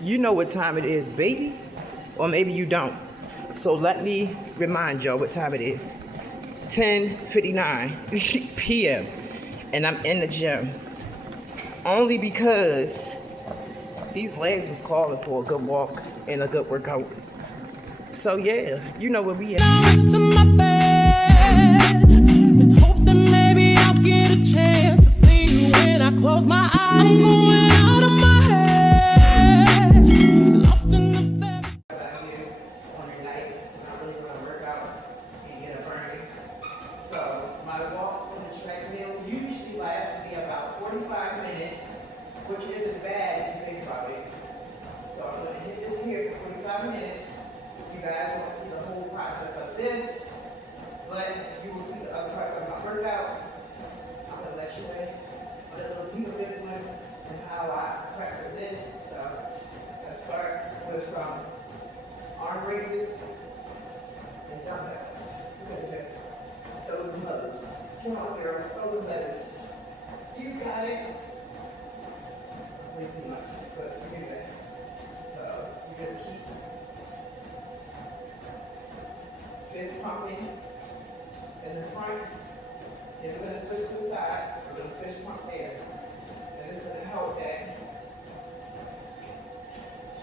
You know what time it is, baby. Or maybe you don't. So let me remind y'all what time it is. 10:59 p.m. And I'm in the gym. Only because these legs was calling for a good walk and a good workout. So yeah, you know where we at. To my bed, with hopes that maybe I'll get a chance to see you when I close my eyes. I'm going out of my head, lost in the bed. On your night, I really want to work out and get a burning. So my walks on the treadmill usually last me about 45 minutes, which isn't bad if you think about it. So I'm going to hit this here for 45 minutes. You guys won't see the whole process of this, but you will see the other parts of my workout. I'm going to let you in a little view of this one and how I practice this. So let's start with some arm raises and dumbbells. Look at this. Throw the mothers. Come on, girls. Throw the mothers. You got it. Way too much, but you do that. So you just keep fist pumping in the front. Then we're going to switch to the side. We're going to fist pump there. And it's going to help that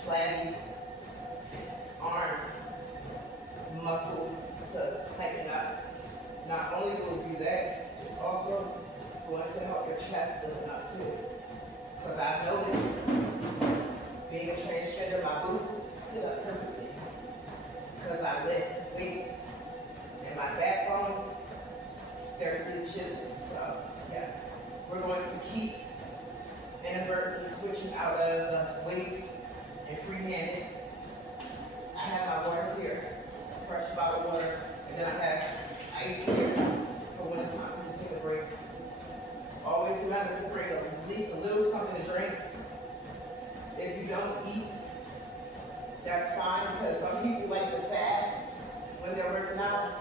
flabby arm muscle to tighten up. Not only will it do that, it's also going to help your chest open up too. Because I noticed, being a transgender, my boobs sit up perfectly. Because I lift weights and my backbones stay really chilly. So yeah, we're going to keep inadvertently switching out of weights and free-handed. I have my water here, fresh bottled water, and then I have ice here for when it's time for me to take a break. Always remember to bring at least a little something to drink. If you don't eat, that's fine, because some people like to fast when they're working out.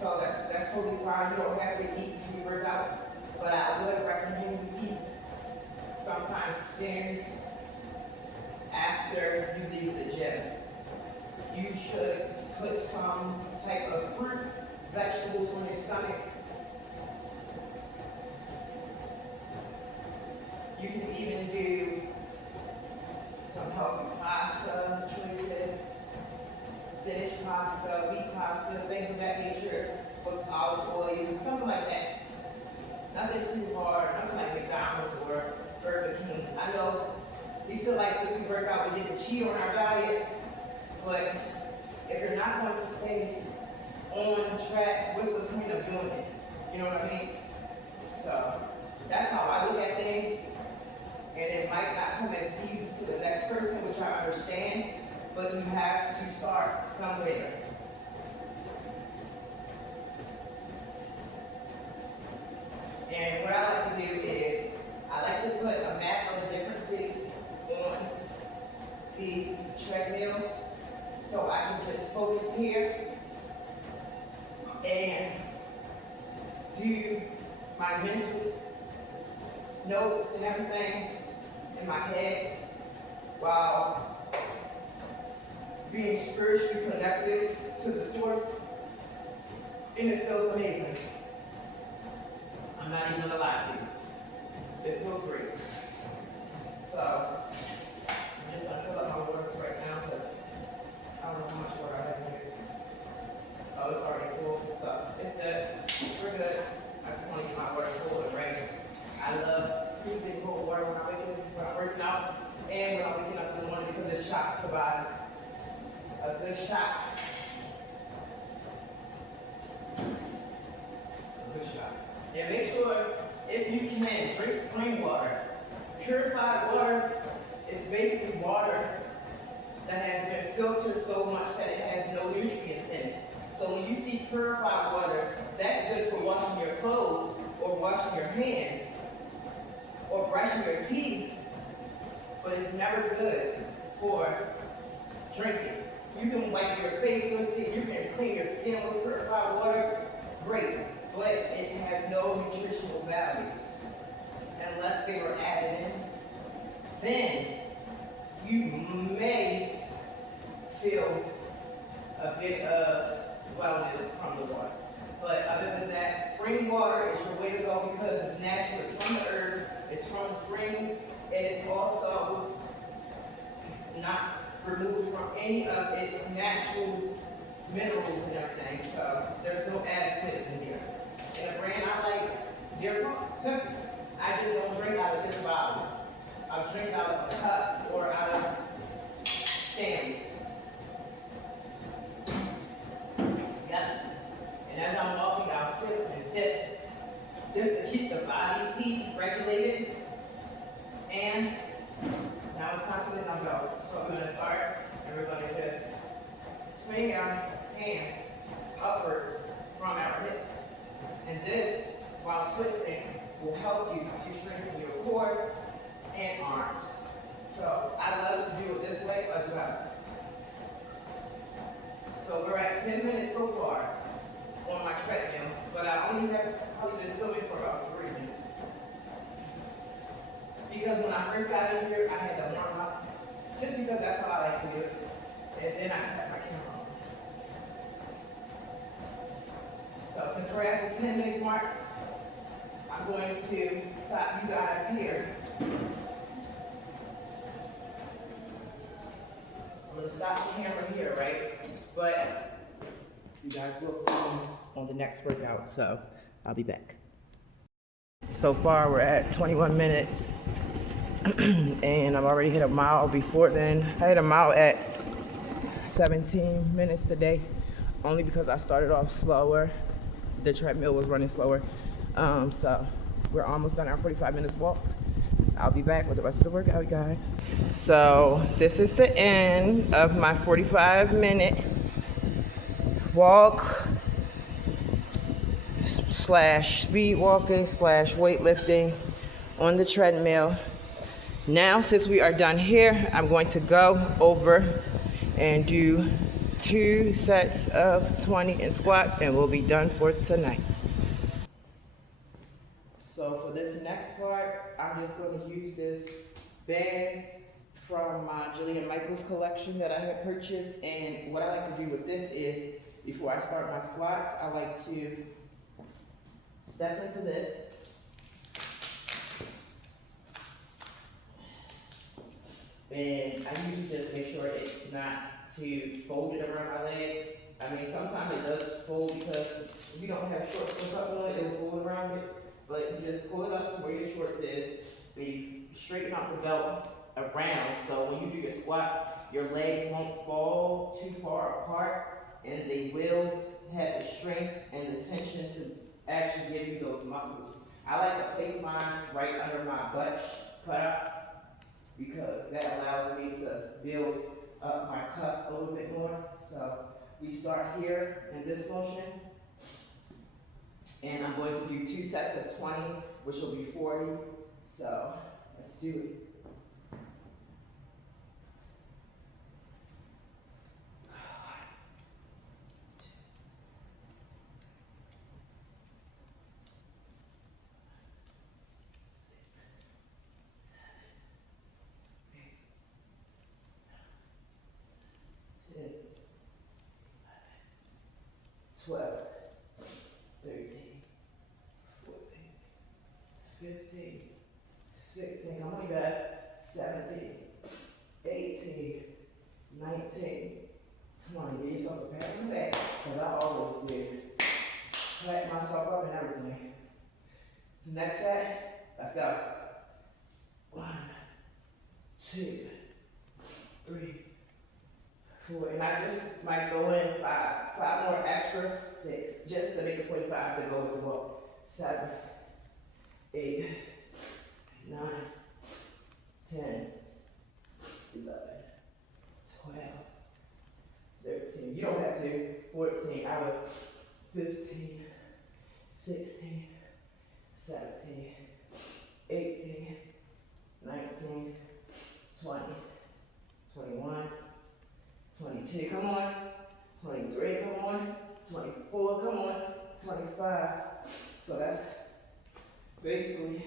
So that's totally fine. You don't have to eat to work out, but I would recommend you eat sometimes soon after you leave the gym. You should put some type of fruit, vegetables on your stomach. You can even do some healthy pasta choices, spinach pasta, wheat pasta, things of that nature, with olive oil, something like that. Nothing too hard, nothing like McDonald's or Burger King. I know we feel like since we work out, we get to cheat on our diet, but if you're not going to stay on track, what's the point of doing it? You know what I mean? So that's how I look at things. And it might not come as easy to the next person, which I understand, but you have to start somewhere. And what I like to do is, I like to put a map of a different city on the treadmill, so I can just focus here and do my mental notes and everything in my head while being spiritually connected to the source, and it feels amazing. I'm not even gonna lie to you. It feels great. So I'm just gonna fill up my water right now because I don't know how much water I have here. Oh, it's already full. So it's good. We're good. I just want to get my water full and ready. I love freezing cold water when I'm working out, and when I'm waking up in the morning because it shocks the body. A good shot. A good shot. And make sure, if you can, drink spring water. Purified water is basically water that has been filtered so much that it has no nutrients in it. So when you see purified water, that's good for washing your clothes or washing your hands or brushing your teeth, but it's never good for drinking. You can wipe your face with it, you can clean your skin with purified water, great, but it has no nutritional values unless they were added in. Then you may feel a bit of wellness from the water. But other than that, spring water is your way to go because it's natural, it's from the earth, it's from the spring, and it's also not removed from any of its natural minerals and everything. So there's no additives in here. And the brand I like, Deer Park, simple. I just don't drink out of this bottle. I'll drink out of a cup or out of Stanley. Yeah. And as I'm walking, I'll sip and sip just to keep the body heat regulated. And now it's time for the dumbbells. So we're gonna start and we're gonna just swing our hands upwards from our hips. And this, while twisting, will help you to strengthen your core and arms. So I love to do it this way as well. So we're at 10 minutes so far on my treadmill, but I only have probably been filming for about 3 minutes. Because when I first got in here, I had to warm up, just because that's how I like to do it. And then I cut my camera on. So since we're at the 10-minute mark, I'm going to stop you guys here. I'm going to stop the camera here, right? But you guys will see me on the next workout, so I'll be back. So far, we're at 21 minutes, and I've already hit a mile before then. I hit a mile at 17 minutes today, only because I started off slower. The treadmill was running slower. So we're almost done our 45 minutes walk. I'll be back with the rest of the workout, guys. So this is the end of my 45-minute walk slash speed walking slash weightlifting on the treadmill. Now, since we are done here, I'm going to go over and do 2 sets of 20 in squats, and we'll be done for tonight. So for this next part, I'm just going to use this band from my Jillian Michaels collection that I had purchased. And what I like to do with this is, before I start my squats, I like to step into this. And I usually just make sure it's not too folded around my legs. I mean, sometimes it does fold because if you don't have shorts or something on it, it'll fold around it. But you just pull it up to where your shorts is, then you straighten out the belt around, so when you do your squats, your legs won't fall too far apart, and they will have the strength and the tension to actually give you those muscles. I like to place mine right under my butt cutouts, because that allows me to build up my cuff a little bit more. So we start here in this motion. And I'm going to do 2 sets of 20, which will be 40. So let's do it. Come on, guys. 17, 18, 19, 20. Give yourself a pat on the back, because I always did. Pat myself up and everything. Next set, let's go. 1, 2, 3, 4. And I just might throw in 5 more extra, 6, just to make it 45 to go with the walk. 7, 8, 9, 10, 11, 12, 13. You don't have to. 14. I would. 15, 16, 17, 18, 19, 20, 21, 22. Come on. 23. Come on. 24. Come on. 25. So that's basically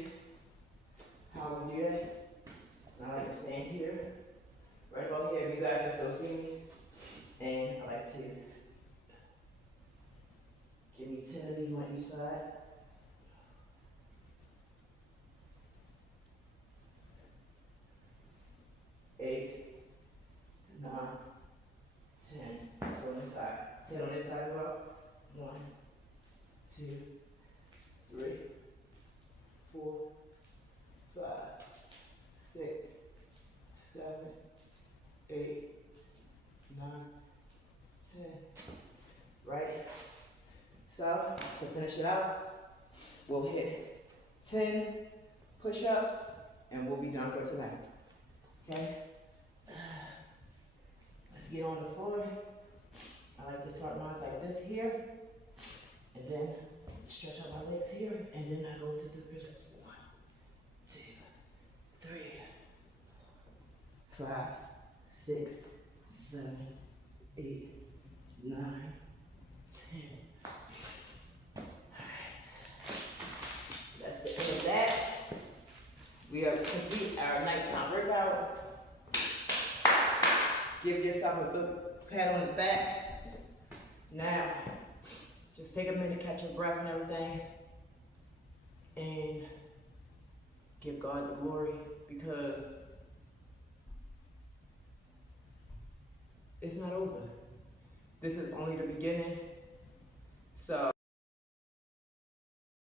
how we do that. I like to stand here like to give me 10 of these on each side. 8, 9, 10. So on this side. 10 on this side as well. 1, 2, 3, 4, 5, 6, 7, 8, 9, 10. Right? So to finish it out, we'll hit 10 push-ups and we'll be done for tonight. Okay? Let's get on the floor. I like to start mine like this here. And then stretch out my legs here. And then I go to the push-ups. 1, 2, 3, 5, 6, 7, 8, 9, 10. Alright. That's the end of that. We have complete our nighttime workout. Give yourself a good pat on the back. Now, just take a minute, catch your breath and everything, and give God the glory, because it's not over. This is only the beginning. So